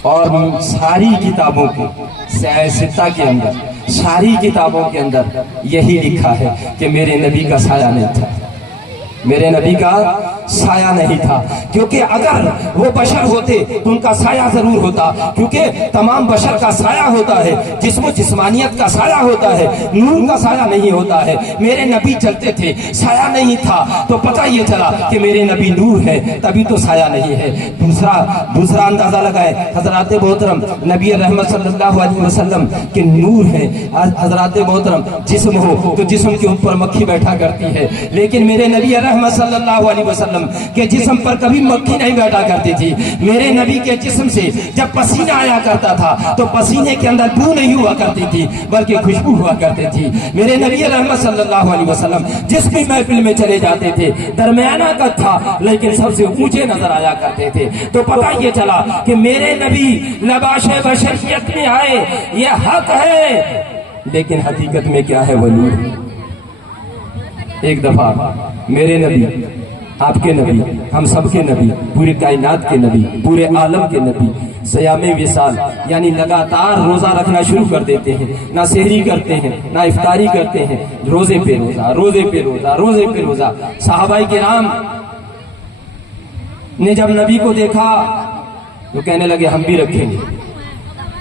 اور ساری کتابوں کے ستہ کے اندر، ساری کتابوں کے اندر یہی لکھا ہے کہ میرے نبی کا سایہ نہیں تھا، میرے نبی کا سایہ نہیں تھا، کیونکہ اگر وہ بشر ہوتے تو ان کا سایہ ضرور ہوتا، کیونکہ تمام بشر کا سایہ ہوتا ہے، جسم و جسمانیت کا سایہ ہوتا ہے، نور کا سایہ نہیں ہوتا ہے۔ میرے نبی چلتے تھے، سایہ نہیں تھا، تو پتہ یہ چلا کہ میرے نبی نور ہے، تبھی تو سایہ نہیں ہے۔ دوسرا اندازہ لگائے، حضرات محترم نبی رحمت صلی اللہ علیہ وسلم کے نور ہے۔ حضرات محترم جسم ہو تو جسم کے اوپر مکھی بیٹھا کرتی ہے، لیکن میرے نبی رحمت صلی اللہ علیہ وسلم کے جسم پر کبھی مکھی نہیں بیٹھا کرتی تھی۔ میرے نبی کے جسم سے جب پسینہ آیا کرتا تھا تو پسینے کے اندر بو نہیں ہوا کرتی تھی بلکہ خوشبو ہوا کرتی تھی۔ میرے نبی رحمت صلی اللہ علیہ وسلم جس بھی محفل میں چلے جاتے تھے درمیانہ قد تھا لیکن سب سے اونچے نظر آیا کرتے تھے۔ تو پتہ یہ چلا کہ میرے نبی لباس بشریت میں آئے، یہ حق ہے، لیکن حقیقت میں کیا ہے وہ نور۔ ایک دفعہ میرے نبی، آپ کے نبی، ہم سب کے نبی، پورے کائنات کے نبی، پورے عالم کے نبی صیام وصال یعنی لگاتار روزہ رکھنا شروع کر دیتے ہیں، نہ سحری کرتے ہیں نہ افطاری کرتے ہیں، روزے پہ روزہ، روزے پہ روزہ، روزے پہ روزہ۔ صحابہ کرام نے جب نبی کو دیکھا تو کہنے لگے ہم بھی رکھیں گے،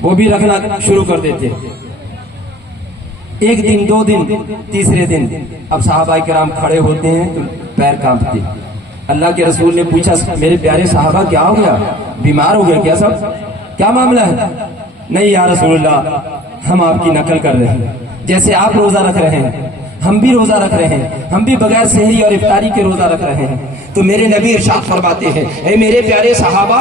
وہ بھی رکھنا شروع کر دیتے۔ ایک دن، دو دن، تیسرے دن اب صحابہ کرام کھڑے ہوتے ہیں تو پیر کانپتے۔ اللہ کے رسول نے پوچھا میرے پیارے صحابہ کیا ہو گیا، بیمار ہو گیا کیا، سب کیا معاملہ ہے؟ نہیں یا رسول اللہ، ہم آپ کی نقل کر رہے ہیں، جیسے آپ روزہ رکھ رہے ہیں ہم بھی روزہ رکھ رہے ہیں، ہم بھی بغیر سحری اور افطاری کے روزہ رکھ رہے ہیں۔ تو میرے نبی ارشاد فرماتے ہیں اے میرے پیارے صحابہ،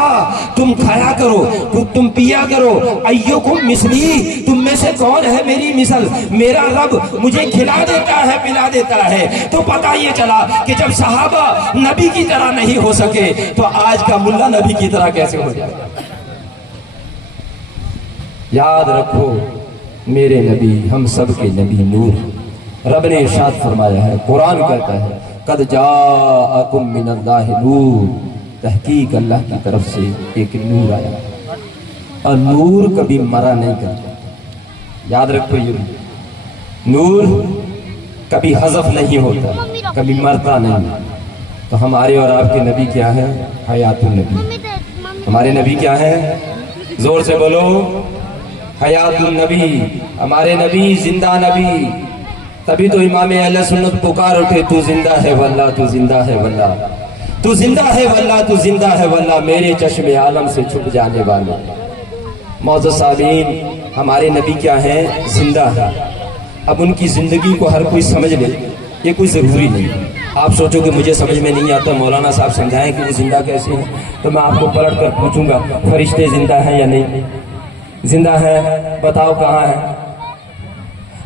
تم کھایا کرو، تم پیا کرو، ایوکم مثلی، تم میں سے کون ہے میری مثل؟ میرا رب مجھے کھلا دیتا ہے، پلا دیتا ہے۔ تو پتہ یہ چلا کہ جب صحابہ نبی کی طرح نہیں ہو سکے تو آج کا ملا نبی کی طرح کیسے ہو جائے؟ یاد رکھو میرے نبی، ہم سب کے نبی نور۔ رب نے ارشاد فرمایا ہے، قرآن کہتا ہے قد جاءکم من اللہ نور، تحقیق اللہ کی طرف سے ایک نور آیا، اور نور کبھی مرا نہیں کرتا۔ یاد رکھو یہ نور کبھی حذف نہیں ہوتا، کبھی مرتا نہیں۔ تو ہمارے اور آپ کے نبی کیا ہے؟ حیات النبی۔ ہمارے نبی کیا ہے؟ زور سے بولو، حیات النبی۔ ہمارے نبی زندہ نبی، تبھی تو امام اہل سنت پکار اٹھے تو زندہ ہے واللہ، تو زندہ ہے واللہ، تو زندہ ہے واللہ، تو زندہ ہے واللہ، میرے چشم عالم سے چھپ جانے والے۔ معزز سامعین، ہمارے نبی کیا ہیں؟ زندہ ہے۔ اب ان کی زندگی کو ہر کوئی سمجھ لے، یہ کوئی ضروری نہیں۔ آپ سوچو کہ مجھے سمجھ میں نہیں آتا، مولانا صاحب سمجھائیں کہ وہ زندہ کیسے ہیں، تو میں آپ کو پلٹ کر پوچھوں گا فرشتے زندہ ہیں یا نہیں؟ زندہ ہے، بتاؤ کہاں ہے؟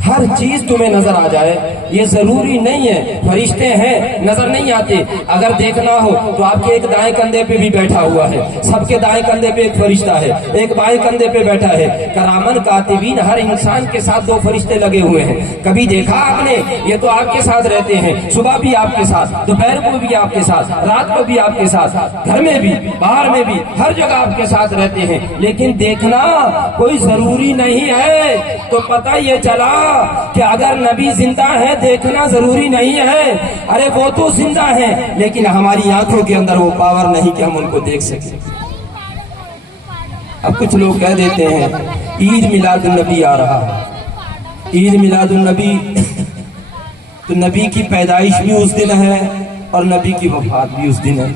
ہر چیز تمہیں نظر آ جائے یہ ضروری نہیں ہے، فرشتے ہیں نظر نہیں آتے۔ اگر دیکھنا ہو تو آپ کے ایک دائیں کندھے پہ بھی بیٹھا ہوا ہے، سب کے دائیں کندھے پہ ایک فرشتہ ہے، ایک بائیں کندھے پہ بیٹھا ہے۔ کرامن کاتبین، ہر انسان کے ساتھ دو فرشتے لگے ہوئے ہیں۔ کبھی دیکھا آپ نے؟ یہ تو آپ کے ساتھ رہتے ہیں، صبح بھی آپ کے ساتھ، دوپہر کو بھی آپ کے ساتھ، رات کو بھی آپ کے ساتھ، گھر میں بھی باہر میں بھی ہر جگہ آپ کے ساتھ رہتے ہیں، لیکن دیکھنا کوئی ضروری نہیں ہے۔ تو پتہ یہ چلا کہ اگر نبی زندہ ہے دیکھنا ضروری نہیں ہے۔ ارے وہ تو زندہ ہے لیکن ہماری آنکھوں کے اندر وہ پاور نہیں کہ ہم ان کو دیکھ سکیں۔ اب کچھ لوگ کہہ دیتے ہیں عید میلاد النبی آ رہا ہے، عید میلاد النبی تو نبی کی پیدائش بھی اس دن ہے اور نبی کی وفات بھی اس دن ہے،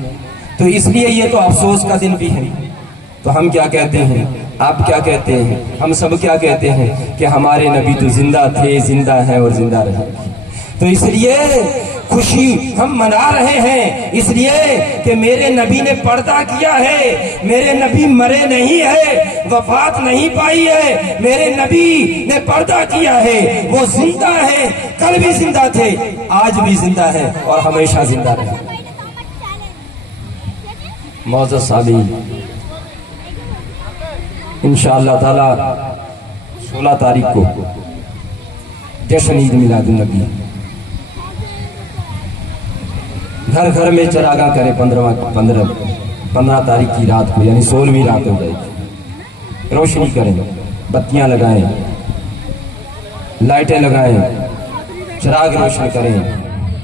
تو اس لیے یہ تو افسوس کا دن بھی ہے۔ تو ہم کیا کہتے ہیں، آپ کیا کہتے ہیں، ہم سب کیا کہتے ہیں کہ ہمارے نبی تو زندہ تھے، زندہ ہیں اور زندہ رہیں گے۔ تو اس لیے خوشی ہم منا رہے ہیں، اس لیے کہ میرے نبی نے پردہ کیا ہے، میرے نبی مرے نہیں ہے، وفات نہیں پائی ہے، میرے نبی نے پردہ کیا ہے، وہ زندہ ہے، کل بھی زندہ تھے، آج بھی زندہ ہے اور ہمیشہ زندہ رہیں گے۔ معزز سامعین، انشاءاللہ تعالی 16 تاریخ کو جشن عید میلاد النبی، گھر گھر میں چراغاں کرے 15 تاریخ کی رات کو، یعنی 16ویں رات ہو جائے گی، روشنی کریں، بتیاں لگائیں، لائٹیں لگائیں، چراغ روشن کریں،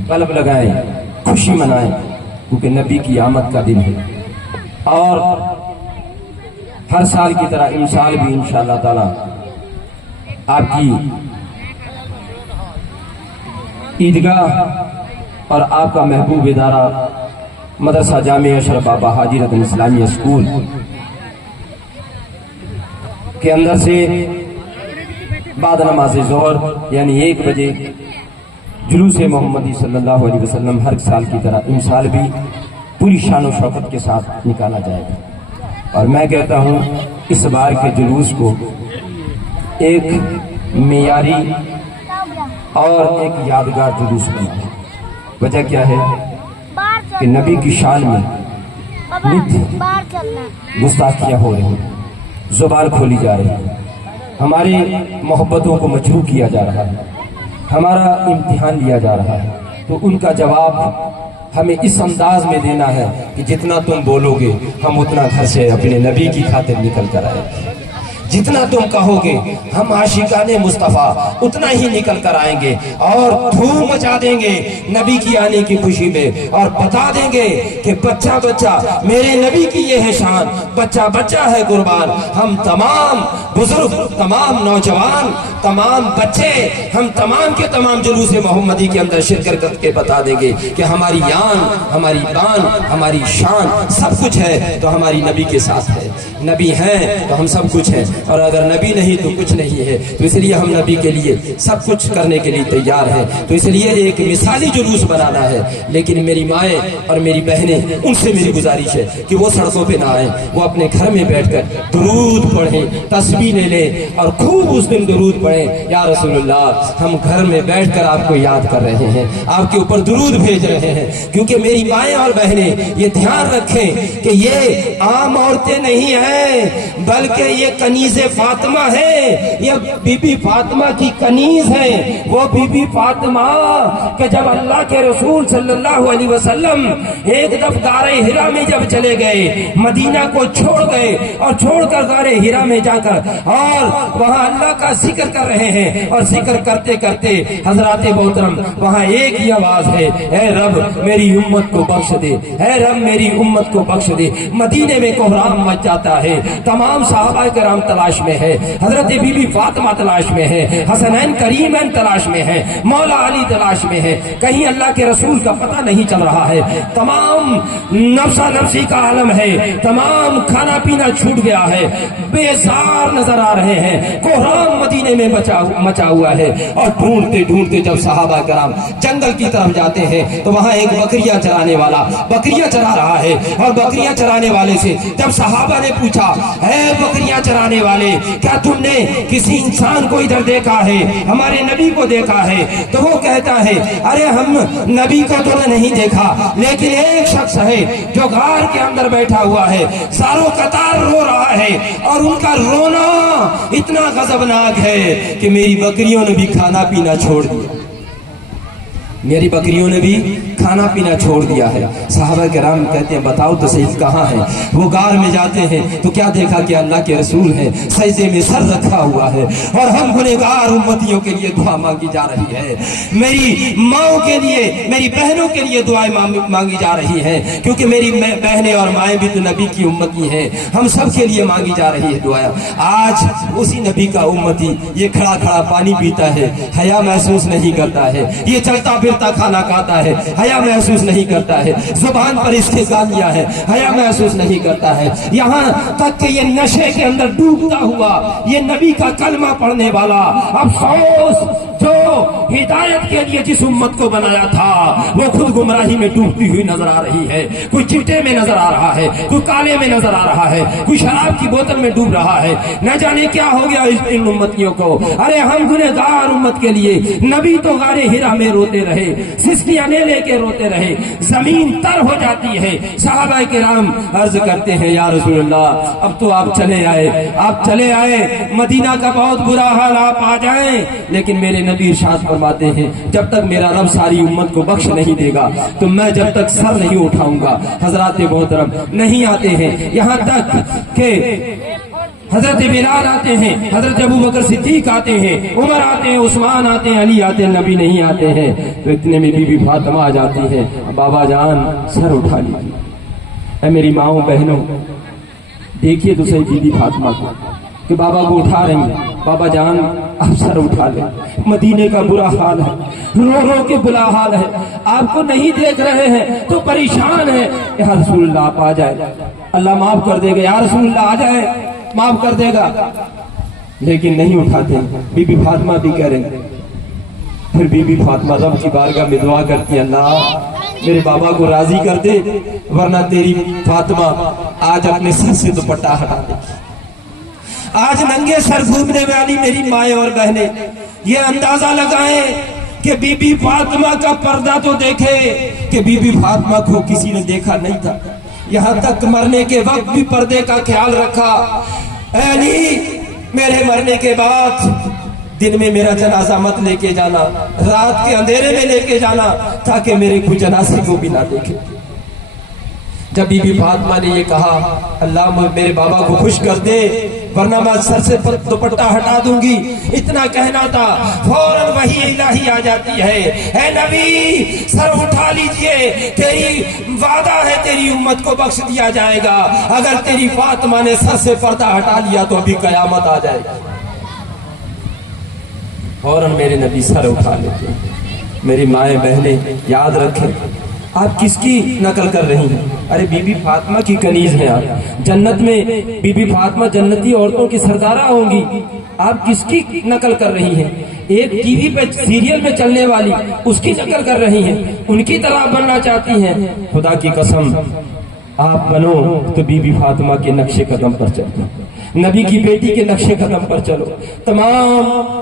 بلب لگائیں، خوشی منائیں، کیونکہ نبی کی آمد کا دن ہے۔ اور ہر سال کی طرح امسال بھی انشاءاللہ تعالی آپ کی عیدگاہ اور آپ کا محبوب ادارہ مدرسہ جامعہ اشرف بابا حاجی رتن اسلامی اسکول کے اندر سے بعد نماز ظہر یعنی 1 بجے جلوس محمدی صلی اللہ علیہ وسلم ہر سال کی طرح امسال بھی پوری شان و شوکت کے ساتھ نکالا جائے گا۔ اور میں کہتا ہوں اس بار کے جلوس کو ایک معیاری اور ایک یادگار جلوس بنا۔ وجہ کیا ہے کہ نبی کی شان میں گستاخیاں ہو رہی ہیں، زبان کھولی جا رہی ہے، ہماری محبتوں کو مجروح کیا جا رہا ہے، ہمارا امتحان لیا جا رہا ہے، تو ان کا جواب ہمیں اس انداز میں دینا ہے کہ جتنا تم بولو گے ہم اتنا گھر سے اپنے نبی کی خاطر نکل کر آئیں گے، جتنا تم کہو گے ہم عاشقان مصطفیٰ اتنا ہی نکل کر آئیں گے اور دھوم مچا دیں گے نبی کی آنے کی خوشی میں، اور بتا دیں گے کہ بچہ بچہ میرے نبی کی یہ ہے شان، بچہ بچہ ہے قربان۔ ہم تمام بزرگ، تمام نوجوان، تمام بچے، ہم تمام کے تمام جلوس محمدی کے اندر شرکت کر کے بتا دیں گے کہ ہماری یان، ہماری بان، ہماری شان سب کچھ ہے تو ہماری نبی کے ساتھ ہے، نبی ہیں تو ہم سب کچھ ہیں، اور اگر نبی نہیں تو کچھ نہیں ہے۔ تو اس لیے ہم نبی کے لیے سب کچھ کرنے کے لیے تیار ہیں۔ تو اس لیے ایک مثالی جلوس بنانا ہے، لیکن میری مائیں اور میری بہنیں، ان سے میری گزارش ہے کہ وہ سڑکوں پہ نہ آئیں، وہ اپنے گھر میں بیٹھ کر درود پڑھیں، تسبیح لے لیں اور خوب اس دن درود پڑھیں، یا رسول اللہ ہم گھر میں بیٹھ کر آپ کو یاد کر رہے ہیں، آپ کے اوپر درود بھیج رہے ہیں۔ کیونکہ میری مائیں اور بہنیں یہ دھیان رکھیں کہ یہ عام عورتیں نہیں ہیں، بلکہ یہ کنیز فاطمہ ہے، یہ بی بی فاطمہ کی کنیز ہے۔ وہ بی بی فاطمہ کہ جب اللہ کے رسول صلی اللہ علیہ وسلم ایک دفعہ غار ہرا میں جب چلے گئے، مدینہ کو چھوڑ گئے اور چھوڑ کر غار ہرا میں جا کر اور وہاں اللہ کا ذکر کر رہے ہیں، اور ذکر کرتے کرتے حضرات محترم وہاں ایک ہی آواز ہے، اے رب میری امت کو بخش دے، اے رب میری امت کو بخش دے۔ مدینے میں کوہرام مچ جاتا ہے، تمام صحابہ کرام تلاش میں ہے، حضرت بی بی فاطمہ تلاش میں ہے، حسنین کریمین تلاش میں ہے، مولا علی تلاش میں ہے، کہیں اللہ کے رسول کا پتہ نہیں چل رہا ہے، تمام نفسا نفسی کا عالم ہے، تمام کھانا پینا چھوٹ گیا ہے، بیزار نظر آ رہے ہیں، کوہرام مدینے میں مچا ہوا ہے۔ اور ڈھونڈتے ڈھونڈتے جب صحابہ کرام جنگل کی طرف جاتے ہیں تو وہاں ایک بکریاں چرانے والا بکریاں چرا رہا ہے، اور بکریاں چرانے والے سے جب صحابہ نے پوچھا، اے بکریاں چرانے والے کیا تم نے کسی انسان کو ادھر دیکھا ہے، ہمارے نبی کو دیکھا ہے؟ تو وہ کہتا ہے، ارے ہم نبی کو تو نہیں دیکھا، لیکن ایک شخص ہے جو غار کے اندر بیٹھا ہوا ہے، ساروں قطار رو رہا ہے، اور ان کا رونا اتنا غضبناک ہے کہ میری بکریوں نے بھی کھانا پینا چھوڑ دیا، میری بکریوں نے بھی کھانا پینا چھوڑ دیا ہے۔ صحابہ کرام کہتے ہیں بتاؤ تو صحیح کہاں ہے؟ وہ غار میں جاتے ہیں تو کیا دیکھا کہ اللہ کے رسول ہیں، سجدے میں سر رکھا ہوا ہے، اور ہم گنہگار امتیوں کے لیے دعا مانگی جا رہی ہے، میری ماؤں کے لیے، میری بہنوں کے لیے دعائیں مانگی جا رہی ہیں، کیونکہ میری بہنیں اور مائیں بھی تو نبی کی امتی ہیں، ہم سب کے لیے مانگی جا رہی ہے دعائیں۔ آج اسی نبی کا امتی یہ کھڑا کھڑا پانی پیتا ہے، حیا محسوس نہیں کرتا ہے، یہ چلتا پھرتا کھانا کھاتا ہے، حیا محسوس نہیں کرتا ہے، زبان پر اس کے گالیاں ہیں، حیا محسوس نہیں کرتا ہے، یہاں تک کہ یہ نشے کے اندر ڈوبتا ہوا یہ نبی کا کلمہ پڑھنے والا، افسوس جو ہدایت کے لیے جس امت کو بنایا تھا وہ خود گمراہی میں ڈوبتی ہوئی نظر آ رہی ہے، کوئی چٹے میں نظر آ رہا ہے، کوئی کالے میں نظر آ رہا ہے، کوئی شراب کی بوتل میں ڈوب رہا ہے، نہ جانے کیا ہو گیا ان امتیوں کو۔ ارے ہم گنہگار امت کے لیے، نبی تو غار ہرا میں روتے رہے، سسکیاں لے کے روتے رہے، زمین تر ہو جاتی ہے۔ صحابہ کرام عرض کرتے ہیں یا رسول اللہ اب تو آپ چلے آئے، آپ چلے آئے، مدینہ کا بہت برا حال، آپ آ جائیں، لیکن میرے نبی ارشاد فرماتے ہیں جب تک میرا رب ساری امت کو بخش نہیں دے گا تو میں جب تک سر نہیں اٹھاؤں گا۔ حضرات محترم نہیں آتے ہیں، یہاں تک کہ حضرت بلال آتے ہیں، حضرت ابو بکر صدیق آتے ہیں، عمر آتے ہیں، عثمان آتے ہیں، علی آتے ہیں، نبی نہیں آتے ہیں۔ تو اتنے میں بی بی فاطمہ آ جاتی ہے، بابا جان سر اٹھا لیجیے۔ اے میری ماؤں بہنوں دیکھیے تو صحیح بی بی فاطمہ کو کہ بابا کو اٹھا رہی ہیں، بابا جان آپ سر اٹھا لیں، مدینے کا برا حال ہے، رو رو کے برا حال ہے، آپ کو نہیں دیکھ رہے ہیں تو پریشان ہیں۔ یا رسول اللہ آپ آ جائے، اللہ معاف کر دے گا، یا رسول اللہ آ جائے معاف کر دے گا، لیکن نہیں اٹھاتے۔ بی بی فاطمہ بھی کہہ رہے ہیں، پھر بی بی فاطمہ رب کی بارگاہ میں دعا کرتی ہیں، اللہ میرے بابا کو راضی کر دے ورنہ تیری فاطمہ آج اپنے سر سے دوپٹہ ہٹا دے۔ آج ننگے سر گھومنے والی میری مائیں اور بہنیں یہ اندازہ لگائیں کہ بی بی فاطمہ کا پردہ تو دیکھے کہ بی بی فاطمہ کو کسی نے دیکھا نہیں تھا، یہاں تک مرنے کے وقت بھی پردے کا خیال رکھا۔ اے علی میرے مرنے کے بعد دن میں میرا جنازہ مت لے کے جانا، رات کے اندھیرے میں لے کے جانا، تاکہ میرے کوئی جنازے کو بھی نہ دیکھے۔ جب بی بی فاطمہ نے یہ کہا اللہ میرے بابا کو خوش کر دے ورنہ میں سر سے دوپٹہ ہٹا دوں گی، اتنا کہنا تھا، فوراً وحی الہی آ جاتی ہے، اے نبی سر اٹھا لیجئے، تیری وعدہ ہے تیری امت کو بخش دیا جائے گا، اگر تیری فاطمہ نے سر سے پردہ ہٹا لیا تو ابھی قیامت آ جائے گی۔ فوراً میرے نبی سر اٹھا لیتے ہیں۔ میری مائیں بہنیں یاد رکھیں، آپ کس کی نقل کر رہی ہیں؟ ارے بی بی فاطمہ کی کنیز ہیں آپ، جنت میں بی بی فاطمہ جنتی عورتوں کی سردارہ ہوں گی، آپ کس کی نقل کر رہی ہیں؟ ایک ٹی وی پہ سیریل میں چلنے والی اس کی نقل کر رہی ہیں، ان کی طرح بننا چاہتی ہیں؟ خدا کی قسم آپ بنو تو بی بی فاطمہ کے نقش قدم پر چلو، نبی کی بیٹی کے نقش قدم پر چلو، تمام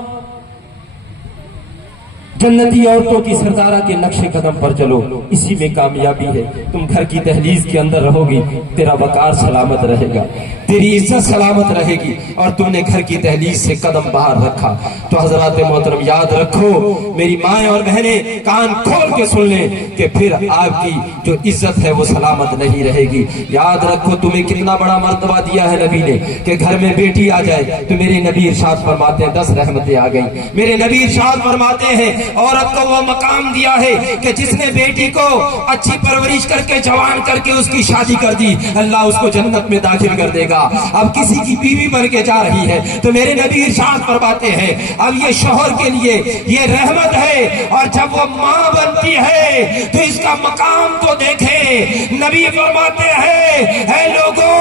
جنتی عورتوں کی سردارہ کے نقش قدم پر چلو، اسی میں کامیابی ہے۔ تم گھر کی دہلیز کے اندر رہو گی، تیرا وقار سلامت رہے گا، تیری عزت سلامت رہے گی، اور تم نے گھر کی دہلیز سے قدم باہر رکھا تو حضرات محترم یاد رکھو، میری مائیں اور بہنیں کان کھول کے سن لیں کہ پھر آپ کی جو عزت ہے وہ سلامت نہیں رہے گی۔ یاد رکھو تمہیں کتنا بڑا مرتبہ دیا ہے نبی نے کہ گھر میں بیٹی آ جائے تو میرے نبی ارشاد فرماتے ہیں 10 رحمتیں آ گئیں۔ میرے نبی ارشاد فرماتے ہیں عورت کو وہ مقام دیا ہے کہ جس نے بیٹی کو اچھی پرورش کر کے جوان کر کے اس کی شادی کر دی، اللہ اس کو جنت میں داخل کر دے گا۔ اب کسی کی بیوی بن کے جا رہی ہے تو میرے نبی ارشاد فرماتے ہیں اب یہ شوہر کے لیے یہ رحمت ہے، اور جب وہ ماں بنتی ہے تو اس کا مقام تو دیکھے۔ نبی فرماتے ہیں اے لوگوں،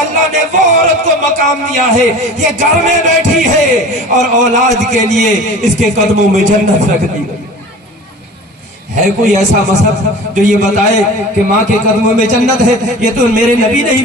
اللہ نے وہ عورت کو مقام دیا ہے یہ گھر میں بیٹھی ہے اور اولاد کے لیے اس کے قدموں میں جنت رکھ دی۔ ہے کوئی ایسا مذہب جو یہ بتائے کہ ماں کے قدموں میں جنت ہے؟ یہ تو میرے نبی نے